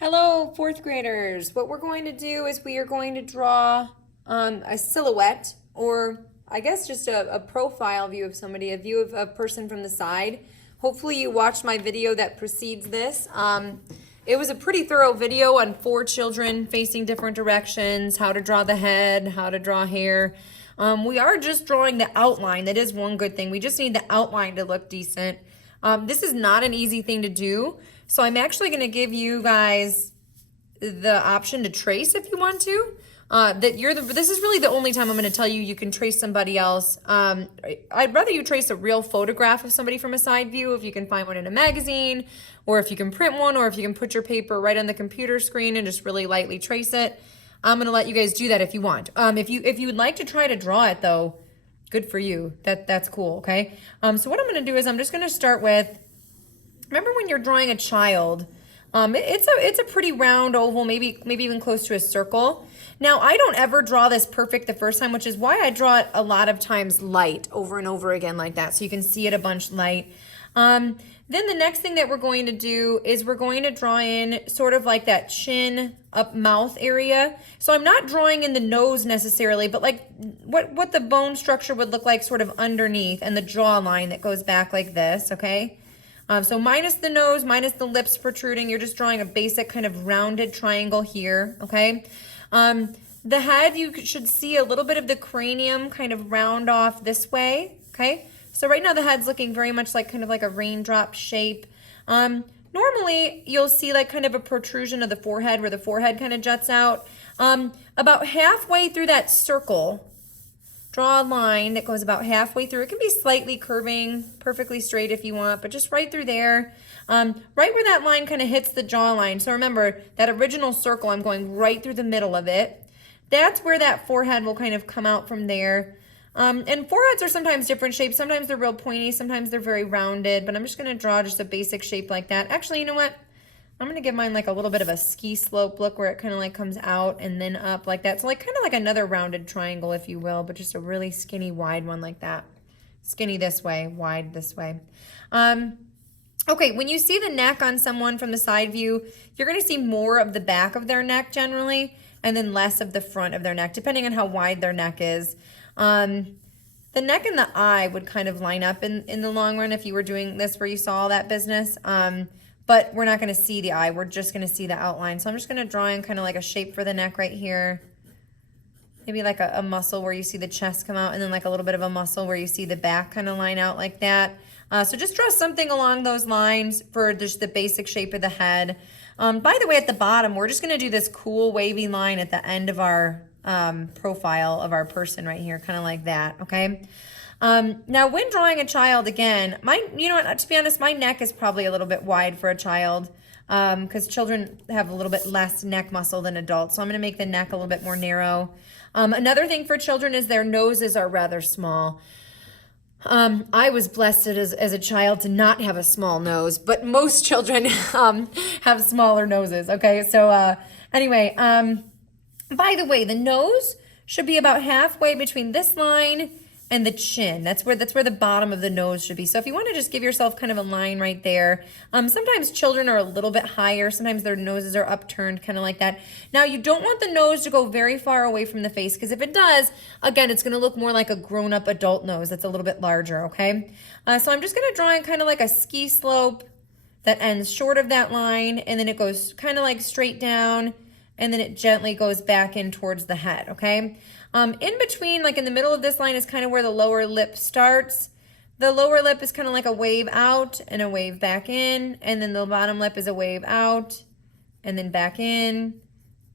Hello, fourth graders. What we're going to do is we are going to draw a silhouette, or I guess just a profile view of somebody, a view of a person from the side. Hopefully you watched my video that precedes this. It was a pretty thorough video on 4 children facing different directions, how to draw the head, how to draw hair. We are just drawing the outline. That is one good thing. We just need the outline to look decent. This is not an easy thing to do. So I'm actually going to give you guys the option to trace if you want to. This is really the only time I'm going to tell you you can trace somebody else. I'd rather you trace a real photograph of somebody from a side view if you can find one in a magazine, or if you can print one, or if you can put your paper right on the computer screen and just really lightly trace it. I'm going to let you guys do that if you want. If you would like to try to draw it though, good for you. That's cool, okay? So what I'm going to do is I'm just going to start with, remember when you're drawing a child, it's a pretty round oval, maybe even close to a circle. Now, I don't ever draw this perfect the first time, which is why I draw it a lot of times light over and over again like that, so you can see it a bunch light. Then the next thing that we're going to do is we're going to draw in sort of like that chin up mouth area. So I'm not drawing in the nose necessarily, but like what the bone structure would look like sort of underneath, and the jawline that goes back like this, okay? So minus the nose, minus the lips protruding, you're just drawing a basic kind of rounded triangle here, okay? The head, you should see a little bit of the cranium kind of round off this way, okay? So right now the head's looking very much like kind of like a raindrop shape. Normally you'll see like kind of a protrusion of the forehead where the forehead kind of juts out. About halfway through that circle, draw a line that goes about halfway through. It can be slightly curving, perfectly straight if you want, but just right through there. Right where that line kind of hits the jawline. So remember, that original circle, I'm going right through the middle of it. That's where that forehead will kind of come out from there. And foreheads are sometimes different shapes. Sometimes they're real pointy, sometimes they're very rounded, but I'm just gonna draw just a basic shape like that. Actually, you know what? I'm gonna give mine like a little bit of a ski slope look where it kind of like comes out and then up like that. So like kind of like another rounded triangle, if you will, but just a really skinny wide one like that. Skinny this way, wide this way. Okay, when you see the neck on someone from the side view, you're gonna see more of the back of their neck generally, and then less of the front of their neck, depending on how wide their neck is. The neck and the eye would kind of line up in the long run if you were doing this where you saw all that business. But we're not going to see the eye. We're just going to see the outline. So I'm just going to draw in kind of like a shape for the neck right here. Maybe like a muscle where you see the chest come out, and then like a little bit of a muscle where you see the back kind of line out like that. So just draw something along those lines for just the basic shape of the head. By the way, at the bottom, we're just going to do this cool wavy line at the end of our profile of our person right here, kind of like that, okay? Now, when drawing a child, again, you know what, to be honest, my neck is probably a little bit wide for a child because children have a little bit less neck muscle than adults. So I'm going to make the neck a little bit more narrow. Another thing for children is their noses are rather small. I was blessed as a child to not have a small nose, but most children have smaller noses, okay? So anyway, by the way, the nose should be about halfway between this line and the chin. That's where the bottom of the nose should be. So if you want to just give yourself kind of a line right there. Sometimes children are a little bit higher. Sometimes their noses are upturned, kind of like that. Now, you don't want the nose to go very far away from the face, because if it does, again, it's going to look more like a grown-up adult nose that's a little bit larger, okay? So I'm just going to draw in kind of like a ski slope that ends short of that line, and then it goes kind of like straight down, and then it gently goes back in towards the head, okay? In between, like in the middle of this line is kind of where the lower lip starts. The lower lip is kind of like a wave out and a wave back in, and then the bottom lip is a wave out and then back in,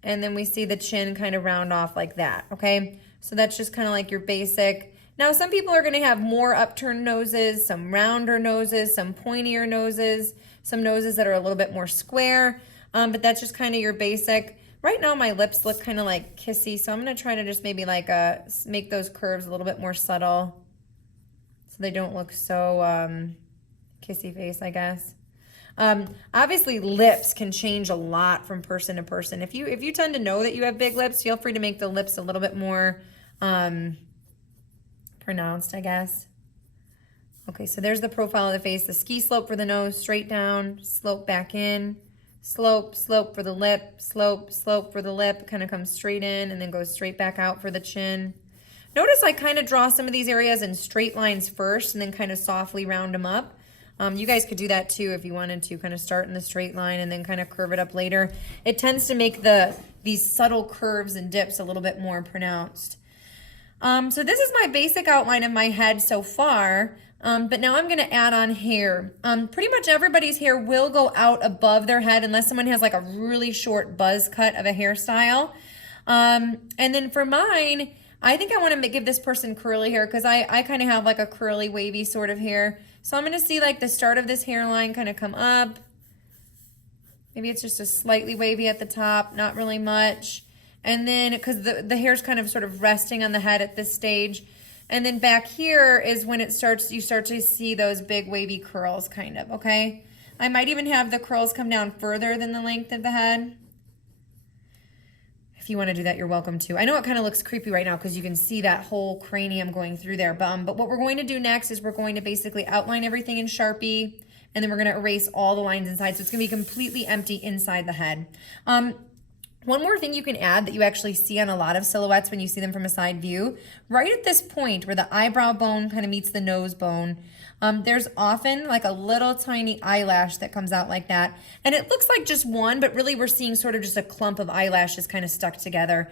and then we see the chin kind of round off like that, okay? So that's just kind of like your basic. Now, some people are gonna have more upturned noses, some rounder noses, some pointier noses, some noses that are a little bit more square, but that's just kind of your basic. Right now my lips look kind of like kissy, so I'm going to try to just maybe like make those curves a little bit more subtle so they don't look so kissy face, I guess. Obviously lips can change a lot from person to person. If you tend to know that you have big lips, feel free to make the lips a little bit more pronounced, I guess. Okay, so there's the profile of the face, the ski slope for the nose, straight down, slope back in, Slope, slope for the lip, slope, slope for the lip. Kind of comes straight in and then goes straight back out for the chin. Notice I kind of draw some of these areas in straight lines first and then kind of softly round them up. You guys could do that too if you wanted to, kind of start in the straight line and then kind of curve it up later. It tends to make these subtle curves and dips a little bit more pronounced. So this is my basic outline of my head so far, but now I'm going to add on hair. Pretty much everybody's hair will go out above their head unless someone has like a really short buzz cut of a hairstyle. And then for mine, I think I want to give this person curly hair because I kind of have like a curly wavy sort of hair. So I'm going to see like the start of this hairline kind of come up. Maybe it's just a slightly wavy at the top, not really much. And then, because the hair's kind of sort of resting on the head at this stage. And then back here is when you start to see those big wavy curls kind of, okay? I might even have the curls come down further than the length of the head. If you want to do that, you're welcome to. I know it kind of looks creepy right now because you can see that whole cranium going through there. But what we're going to do next is we're going to basically outline everything in Sharpie, and then we're going to erase all the lines inside. So it's going to be completely empty inside the head. One more thing you can add that you actually see on a lot of silhouettes when you see them from a side view, right at this point where the eyebrow bone kind of meets the nose bone, there's often like a little tiny eyelash that comes out like that. And it looks like just one, but really we're seeing sort of just a clump of eyelashes kind of stuck together.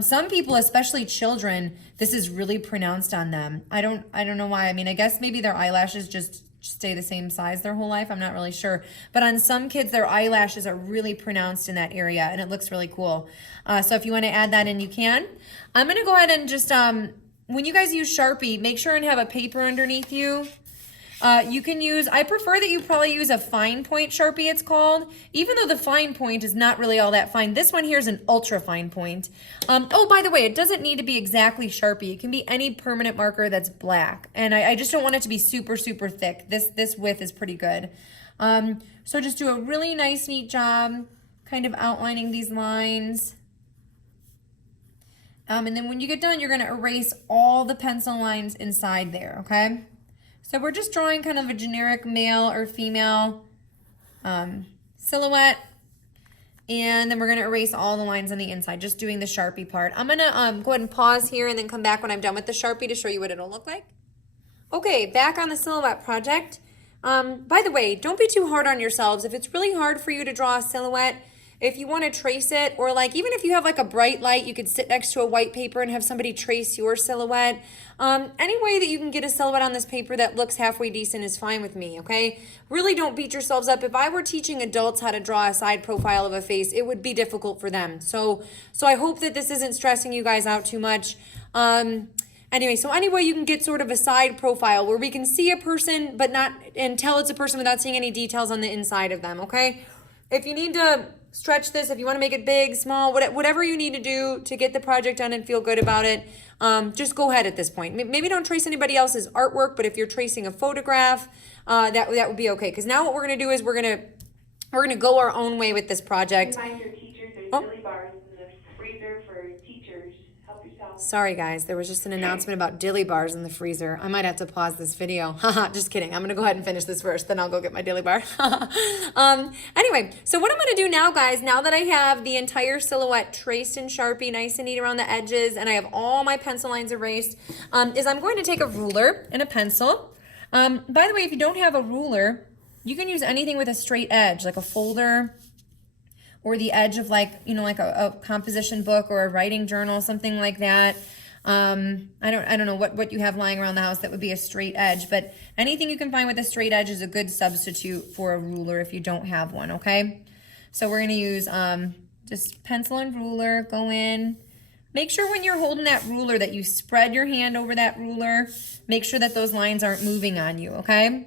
Some people, especially children, this is really pronounced on them. I don't know why. I mean, I guess maybe their eyelashes just stay the same size their whole life. I'm not really sure. But on some kids, their eyelashes are really pronounced in that area, and it looks really cool. So if you want to add that in, you can. I'm going to go ahead and just, when you guys use Sharpie, make sure and have a paper underneath you. You can use, I prefer that you probably use a fine point Sharpie, it's called, even though the fine point is not really all that fine. This one here is an ultra fine point. Oh, by the way, it doesn't need to be exactly Sharpie. It can be any permanent marker that's black. And I just don't want it to be super, super thick. This width is pretty good. So just do a really nice, neat job kind of outlining these lines. And then when you get done, you're going to erase all the pencil lines inside there, okay? So we're just drawing kind of a generic male or female silhouette. And then we're going to erase all the lines on the inside, just doing the Sharpie part. I'm going to go ahead and pause here and then come back when I'm done with the Sharpie to show you what it'll look like. Okay, back on the silhouette project. By the way, don't be too hard on yourselves. If it's really hard for you to draw a silhouette, if you want to trace it, or like even if you have like a bright light, you could sit next to a white paper and have somebody trace your silhouette. Any way that you can get a silhouette on this paper that looks halfway decent is fine with me, okay? Really don't beat yourselves up. If I were teaching adults how to draw a side profile of a face, it would be difficult for them. So I hope that this isn't stressing you guys out too much. Anyway, so anyway, you can get sort of a side profile where we can see a person but not, and tell it's a person without seeing any details on the inside of them, okay? If you need to stretch this, if you want to make it big, small, whatever you need to do to get the project done and feel good about it, just go ahead at this point. Maybe don't trace anybody else's artwork, but if you're tracing a photograph, that would be okay. Because now what we're going to do is we're going to go our own way with this project. Remind your teachers there's dilly bars in the freezer for teachers. Help yourself. Sorry guys, there was just an announcement about dilly bars in the freezer. I might have to pause this video. Haha, just kidding. I'm gonna go ahead and finish this first, then I'll go get my dilly bar. Anyway, so what I'm gonna do now, guys, now that I have the entire silhouette traced in Sharpie, nice and neat around the edges, and I have all my pencil lines erased, is I'm going to take a ruler and a pencil. By the way, if you don't have a ruler, you can use anything with a straight edge, like a folder, or the edge of like, you know, like a composition book or a writing journal, something like that. I don't know what you have lying around the house that would be a straight edge, but anything you can find with a straight edge is a good substitute for a ruler if you don't have one, okay? So we're gonna use just pencil and ruler, go in. Make sure when you're holding that ruler that you spread your hand over that ruler. Make sure that those lines aren't moving on you, okay?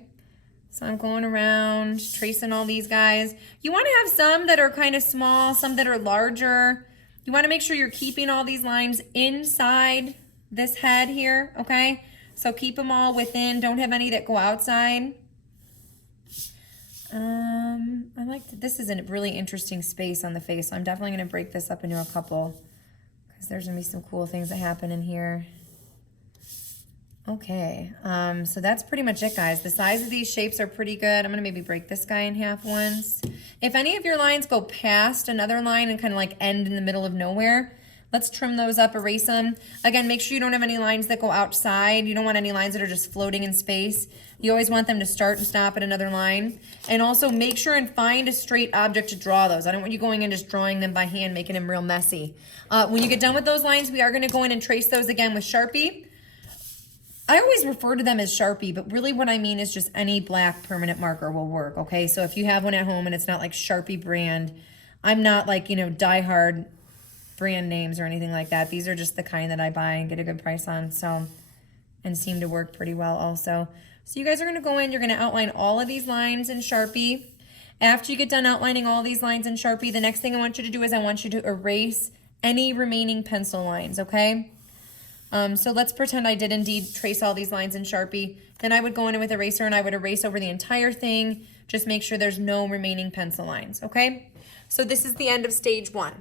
So I'm going around, tracing all these guys. You want to have some that are kind of small, some that are larger. You want to make sure you're keeping all these lines inside this head here, okay? So keep them all within, don't have any that go outside. I like that this is a really interesting space on the face, so I'm definitely going to break this up into a couple because there's going to be some cool things that happen in here. Okay, so that's pretty much it, guys. The size of these shapes are pretty good. I'm gonna maybe break this guy in half once. If any of your lines go past another line and kind of like end in the middle of nowhere, let's trim those up, erase them. Again, make sure you don't have any lines that go outside. You don't want any lines that are just floating in space. You always want them to start and stop at another line. And also make sure and find a straight object to draw those. I don't want you going and just drawing them by hand, making them real messy. When you get done with those lines, we are gonna go in and trace those again with Sharpie. I always refer to them as Sharpie, but really what I mean is just any black permanent marker will work, okay? So if you have one at home and it's not like Sharpie brand, I'm not like, you know, diehard brand names or anything like that. These are just the kind that I buy and get a good price on, so, and seem to work pretty well also. So you guys are gonna go in, you're gonna outline all of these lines in Sharpie. After you get done outlining all these lines in Sharpie, the next thing I want you to do is I want you to erase any remaining pencil lines, okay? So let's pretend I did indeed trace all these lines in Sharpie. Then I would go in with eraser and I would erase over the entire thing. Just make sure there's no remaining pencil lines, okay? So this is the end of stage 1.